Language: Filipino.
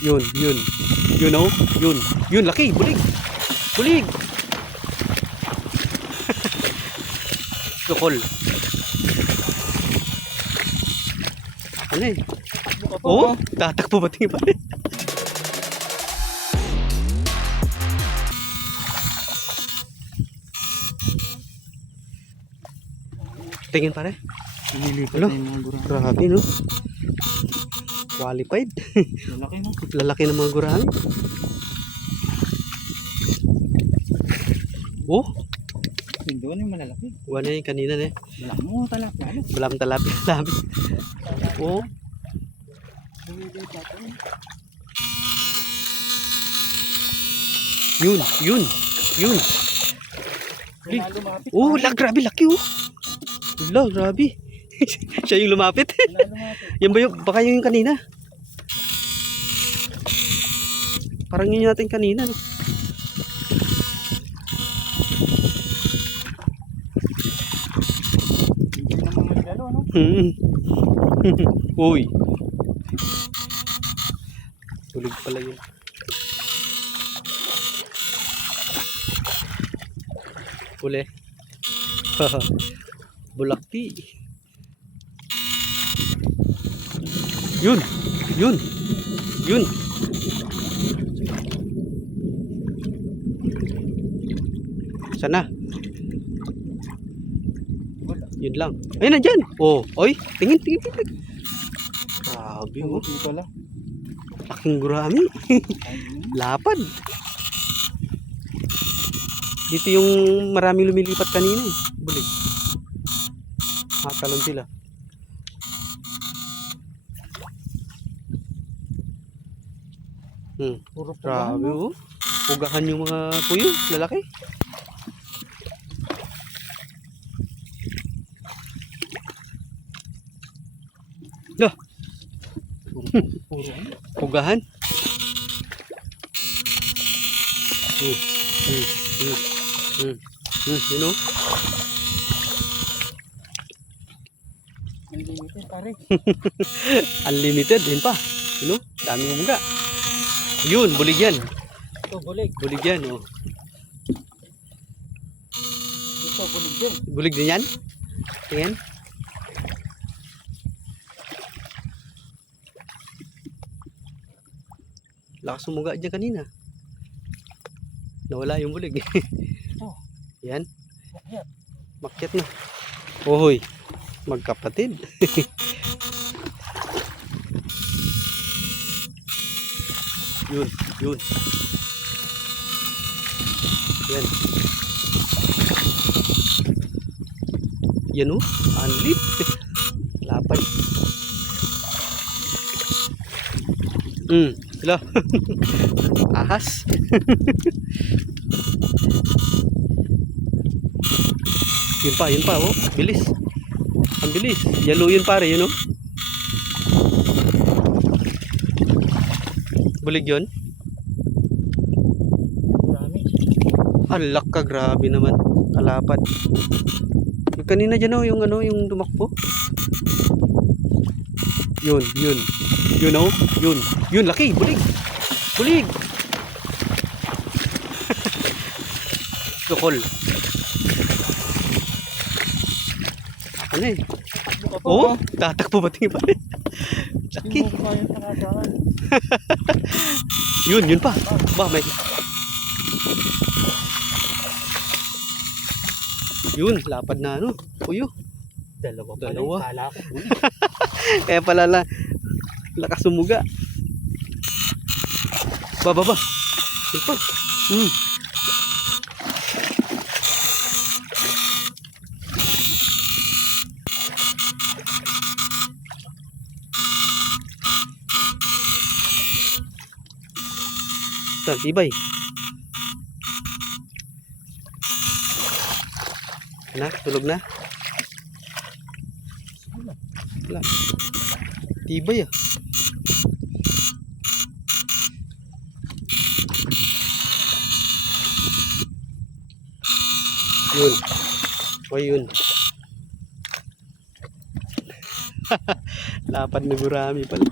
Yun, yun. Yun oh. Yun. Yun, laki. Bulig. Bulig. Sukol. Ano eh? Oh, tatakbo ba tingin pa rin? Tingin pa rin. Nililipat Ano? na yung mga gurami. Grabe no. Qualified. Lalaki no? Lalaki ng mga gurami. Oh, Yung doon yung malalaki. wala yung kanina na eh. Malaki mo talak na ano. Walang talapia. Labi. Oh, Nililipat na. yun, yun, yun. Wala lumapit. Oh, grabe laki oh. Wala, grabe. Siya yung lumapit. Wala lumapit. Yan ba yung, baka yung kanina. Parang yun natin kanina no. Hindi naman magdalo ano. Uy. Tulog pala yun. Uli. Bulakti. Yun. Yun. Yun. Sana. Yun lang. Ay, nandyan. Oh, oy. Tingin, tingin, tingin. Grabe oh. Buti pala. Laking gurami. Lapad. Dito yung maraming lumilipat kanina eh. Bulig. Matalon sila. Puro Grabe oh. Pugahan yung mga kuyo, lalaki. Lah, Puro ano. pugahan. You know? Nililipat pare. Unlimited, yun pa. You know? Daming umuga. Yun, bulig yan. Ito bulig. Bulig yan, oh. Ito bulig din. Bulig din yan. Tingin. Lakas umuga dyan kanina. Nawala yung bulig. Oh. Yan. Makyat. Makyat na. Ohoy. Magkapatid. Yun. Yun. Yan. Yan o. Anlit. Lapad. Sila. Ahas. Yun pa, oh. Bilis. Ang bilis. Yellow yun pare, yun oh. Bulig yun. Marami. Alak ka, grabe naman. Kalapad. Yung kanina dyan oh, yung ano, yung tumakbo. Yun, yun. Yun oh, yun. Yun, laki, bulig. Bulig. Sukol. Ano eh? Oh, tatakbo ba tingin pa rin? Laki. Hindi mo kaya pangasahan. Yun pa. Ba, may... Yun, lapad na ano. Uyo. Dalawa. Kala ko bulig. Kaya pala lakas sumuga. Ba. Yun pa. Tibay. Na, tulog na. Wala. Tibay ah. Yun. O yun. Lapad na gurami pala.